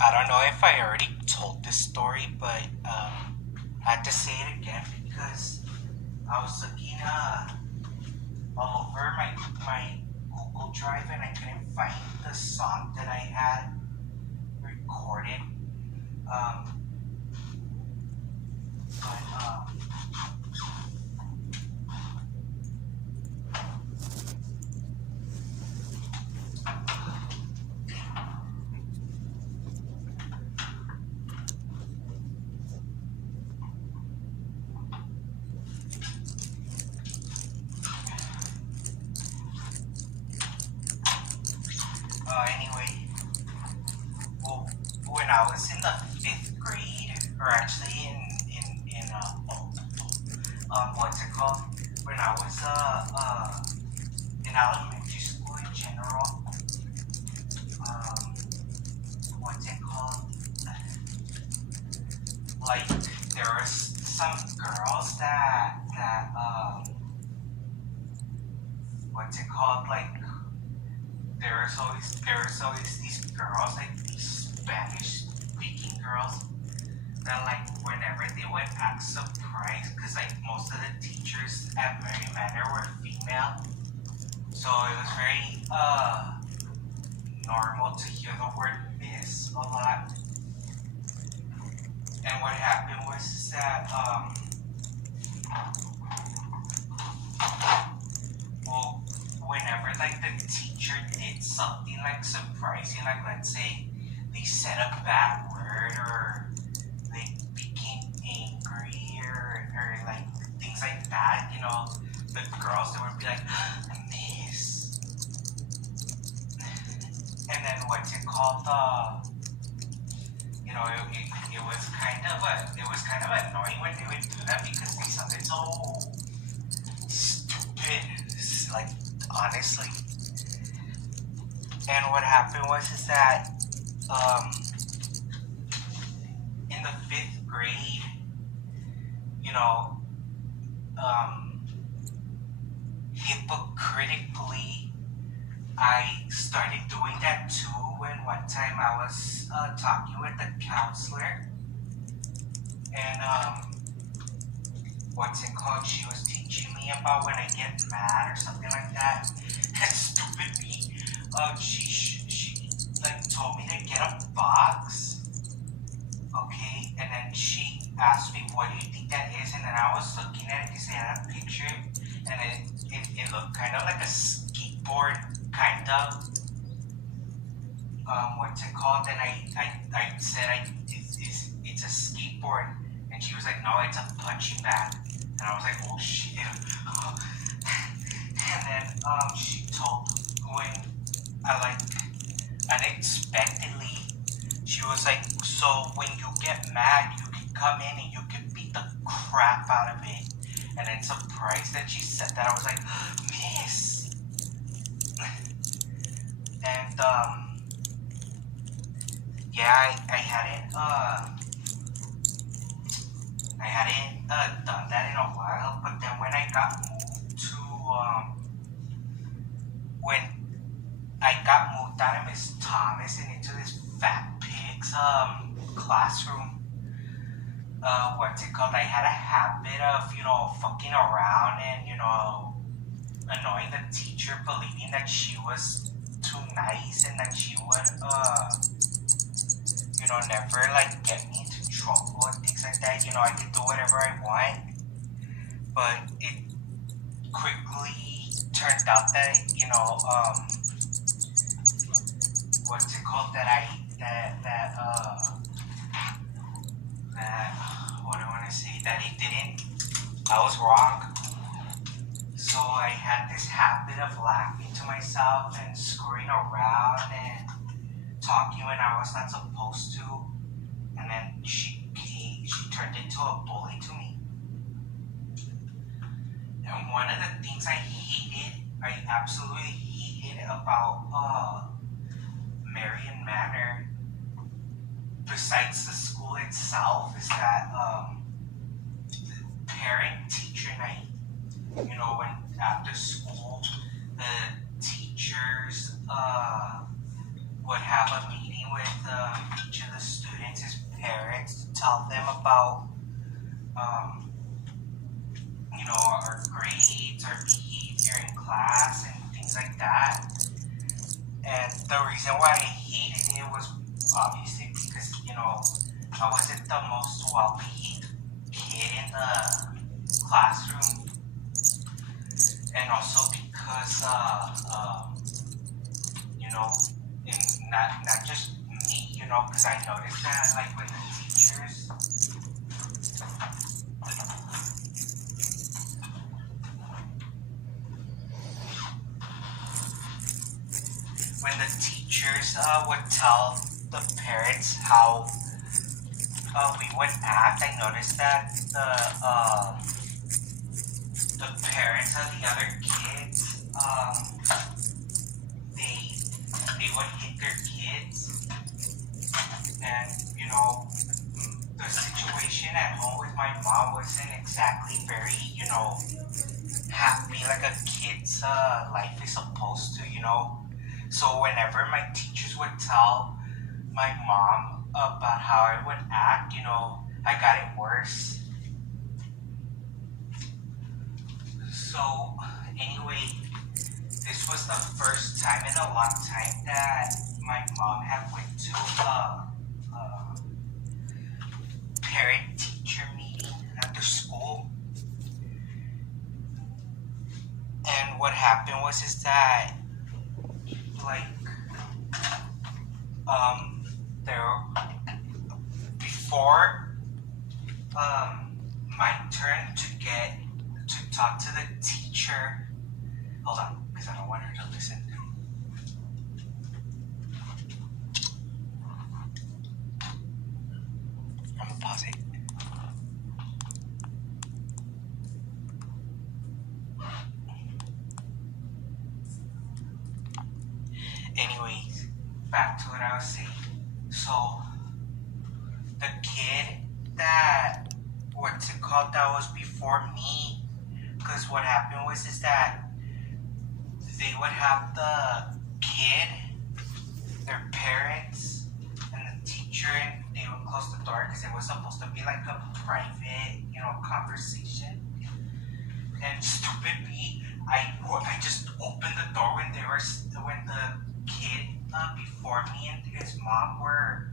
I don't know if I already told this story, but I had to say it again because I was looking all over my Google Drive and I couldn't find the song that I had recorded. Um, but anyway, well, when I was in the fifth grade, or actually what's it called? When I was in elementary school in general, um, what's it called? Like there was some girls that what's it called? Like there was always these girls, like these Spanish speaking girls that like whenever they would act surprised, because like most of the teachers at Mary Manor were female, so it was very normal to hear the word miss a lot. And what happened was that well, whenever like the teacher did something like surprising, like let's say they said a bad word or they became angry or like things like that, the girls they would be like, miss. And then what's it called? It was kind of annoying when they would do that because they sounded so stupid, like honestly. And what happened was is that um, in the fifth grade, you know, um, hypocritically, I started doing that too. When one time I was talking with the counselor, and what's it called? She was teaching me about when I get mad or something like that. And stupid me, she like told me to get a box, okay, and then she asked me, "What do you think that is?" And then I was looking at it because they had a picture, and it looked kind of like a skateboard, kind of. What's it called? And I said it's a skateboard, and she was like, "No, it's a punching bag." And I was like, "Oh shit!" And then she told when I like unexpectedly, she was like, "So when you get mad, you can come in and you can beat the crap out of it." And then surprised that she said that, I was like, "Miss," and yeah, I hadn't done that in a while, but then when I got moved to when I got moved out of Miss Thomas and into this fat pig's classroom, what's it called? I had a habit of fucking around and annoying the teacher, believing that she was too nice and that she would never like get me into trouble and things like that. I could do whatever I want, but it quickly turned out that what's it called that I that what do I want to say that it didn't. I was wrong. So I had this habit of laughing to myself and screwing around and talking when I was not supposed to, and then she turned into a bully to me. And one of the things I absolutely hated about Marion Manor, besides the school itself, is that parent teacher night. When after school the teachers would have a meeting meeting with each of the students, his parents, to tell them about, um, our grades, our behavior in class, and things like that. And the reason why I hated it was obviously because, I wasn't the most well-behaved kid in the classroom. And also because, and not just me, because I noticed that, like, when the teachers, would tell the parents how we would act, I noticed that the parents of the other kids, they would hit their kids, and the situation at home with my mom wasn't exactly very happy like a kid's life is supposed to. So whenever my teachers would tell my mom about how I would act, I got it worse. So anyway, this was the first time in a long time that my mom had went to a parent-teacher meeting at the school. And what happened is that, like, before my turn to talk to the teacher. Hold on, because I don't want her to listen. I'm gonna pause it. Anyways, back to what I was saying. So, the kid that, that was before me, because what happened is that they would have the kid, their parents, and the teacher, and they would close the door because it was supposed to be like a private, conversation. And stupid me, I just opened the door when the kid before me and his mom were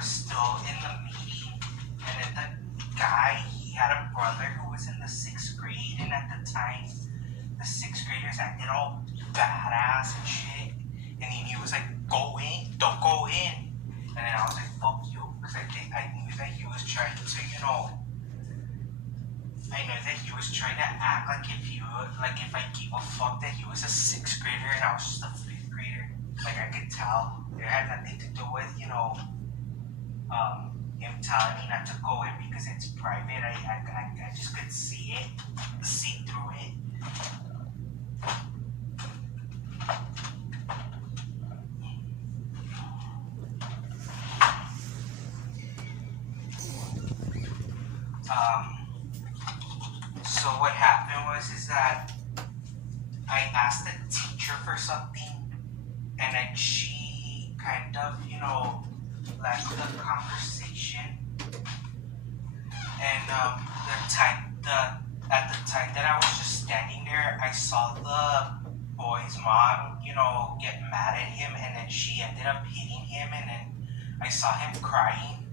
still in the meeting, and then the guy, he had a brother who was in the 6th grade, and at the time the 6th graders acted all badass and shit, and he was like, go in, don't go in. And then I was like, fuck you, because I knew that he was trying to, act like if I gave a fuck that he was a 6th grader and I was just a 5th grader. Like, I could tell it had nothing to do with, him telling me not to go in because it's private. I just could see through it. So what happened is that I asked the teacher for something, and then she kind of, left the conversation. And at the time that I was just standing there, I saw the boy's mom, get mad at him, and then she ended up hitting him, and then I saw him crying.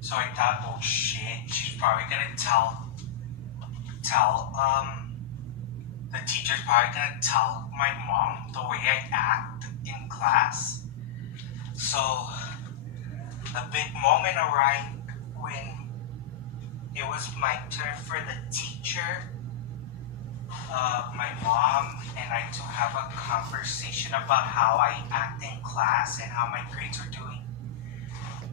So I thought, oh shit, she's probably gonna tell the teacher's probably gonna tell my mom the way I act in class. So the big moment arrived when it was my turn for the teacher, my mom, and I to have a conversation about how I act in class and how my grades were doing.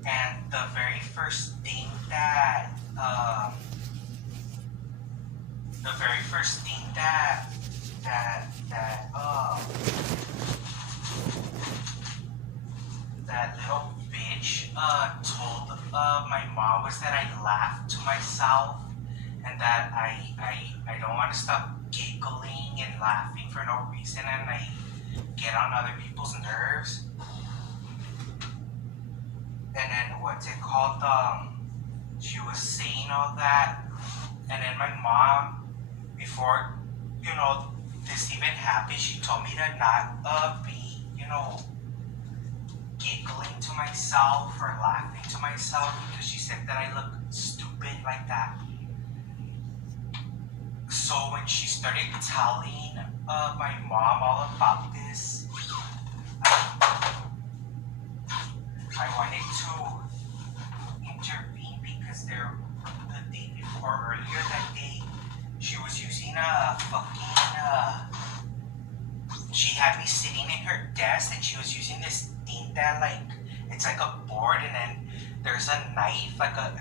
And the very first thing that that little bitch told my mom was that I laughed to myself, and that I don't want to stop giggling and laughing for no reason, and I get on other people's nerves. And then what's it called? She was saying all that, and then my mom, before this even happened, she told me to not be giggling to myself or laughing to myself because she said that I look stupid like that. So when she started telling my mom all about this, I wanted to intervene because the day before, earlier that day, she was using a fucking she had me sitting in her desk and she was using this thing that it's like a board, and then there's a knife, like a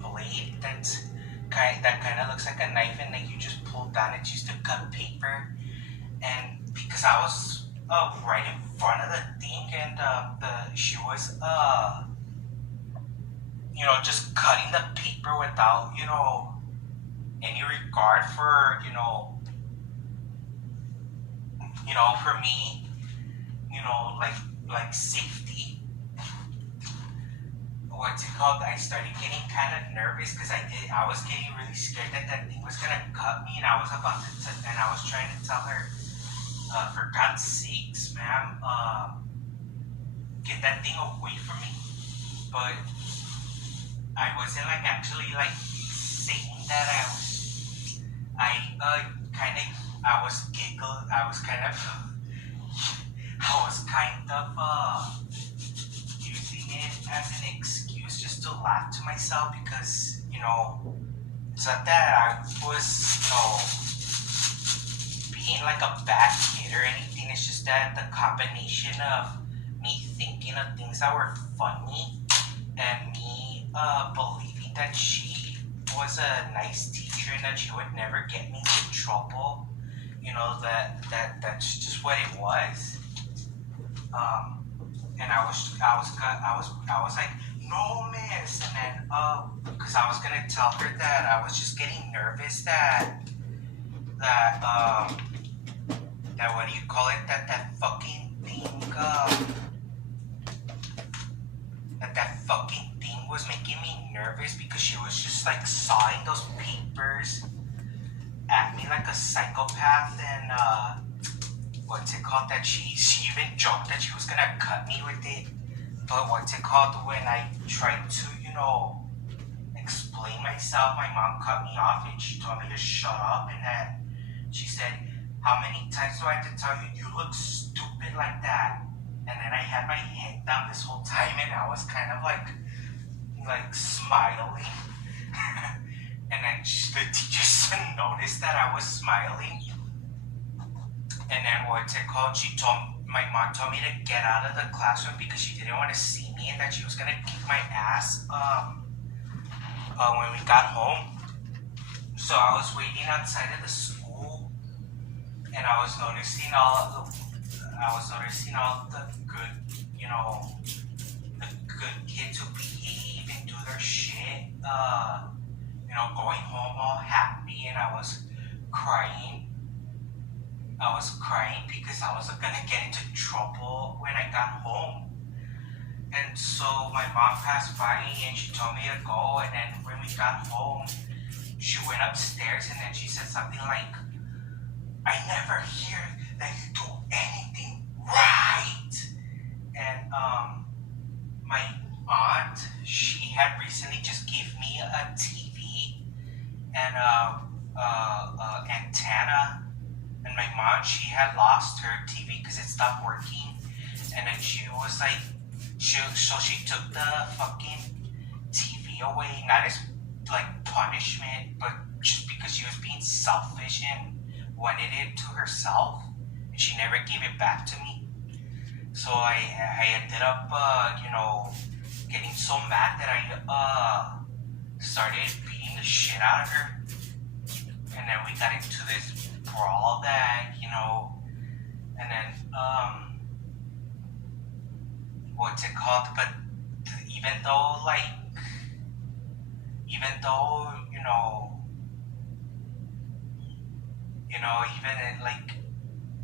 blade that kind of looks like a knife, and then you just pull down. It's used to cut paper, and because I was right in front of the thing, and she was just cutting the paper without any regard for for me, like safety. What's it called? I started getting kind of nervous because I was getting really scared that thing was gonna cut me, and I was about to and I was trying to tell her, for God's sakes, ma'am, get that thing away from me. But I wasn't actually saying that. I was giggling. I was kind of using it as an excuse just to laugh to myself because it's not that I was being like a bad kid or anything. It's just that the combination of me thinking of things that were funny and me believing that she was a nice teacher and that she would never get me in trouble. That's just what it was. And I was like, no, miss. And then because I was gonna tell her that I was just getting nervous that what do you call it, that fucking thing that fucking thing was making me nervous because she was just sawing those papers at me like a psychopath, and what's it called, that she even joked that she was gonna cut me with it. But what's it called, when I tried to explain myself, my mom cut me off and she told me to shut up, and then she said, how many times do I have to tell you you look stupid like that? And then I had my head down this whole time, and I was kind of like smiling. And then the teacher noticed that I was smiling. And then what's it called? My mom told me to get out of the classroom because she didn't want to see me and that she was gonna kick my ass when we got home. So I was waiting outside of the school, and I was noticing all the good, the good kids who behave and do their shit, going home all happy, and I was crying. I was crying because I was gonna get into trouble when I got home. And so my mom passed by and she told me to go, and then when we got home, she went upstairs and then she said something like, I never hear that you do anything right. And my aunt, she had recently just gave me a TV and antenna. And my mom, she had lost her TV because it stopped working. And then she was like, so she took the fucking TV away, not as punishment, but just because she was being selfish and wanted it to herself. And she never gave it back to me. So I ended up, getting so mad that I started beating the shit out of her. And then we got into this brawl that, and then, what's it called? But even though, You know, even like,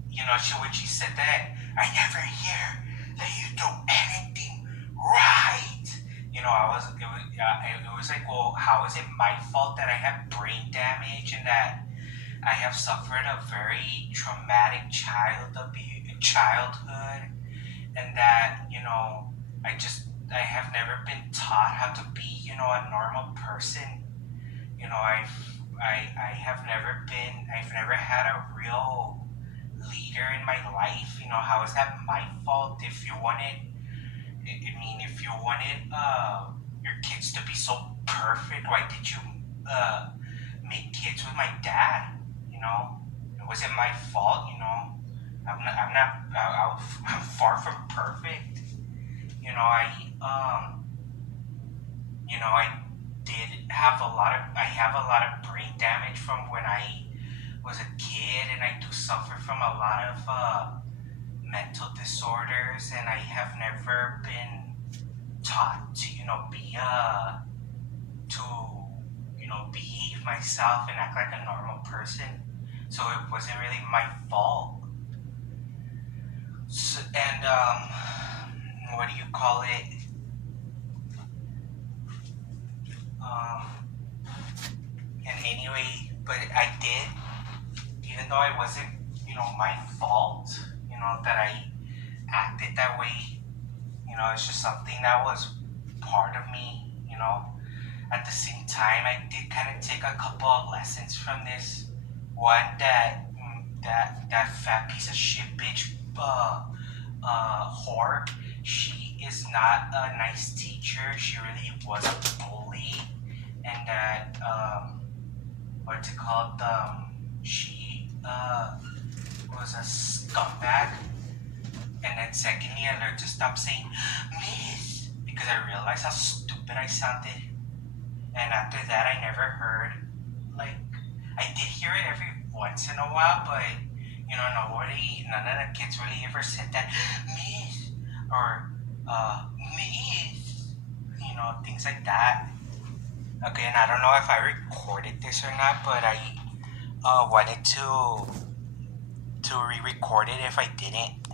you know, when she said that, I never hear that you do anything right. You know, it was like, well, how is it my fault that I have brain damage and that I have suffered a very traumatic childhood, and that, you know, I have never been taught how to be, you know, a normal person. You know, I've never had a real leader in my life. You know, how is that my fault? If you wanted, I mean, if you wanted your kids to be so perfect, why did you make kids with my dad? You know, it wasn't my fault. You know, I'm far from perfect. You know, I I have a lot of brain damage from when I was a kid, and I do suffer from a lot of mental disorders, and I have never been taught to, you know, to, you know, behave myself and act like a normal person. So it wasn't really my fault. So, and what do you call it? Um, and anyway, but I did, even though it wasn't, you know, my fault, you know, that I acted that way. You know, it's just something that was part of me, you know. At the same time, I did kind of take a couple of lessons from this. One, that fat piece of shit bitch, whore. She is not a nice teacher. She really was a bully, and that what's it called? She was a scumbag. And then secondly, I learned to stop saying Miss, because I realized how stupid I sounded. And after that, I never heard, like, I did hear it every once in a while, but, you know, none of the kids really ever said that, Miss, or, Miss, you know, things like that. Okay, and I don't know if I recorded this or not, but I wanted to re-record it if I didn't.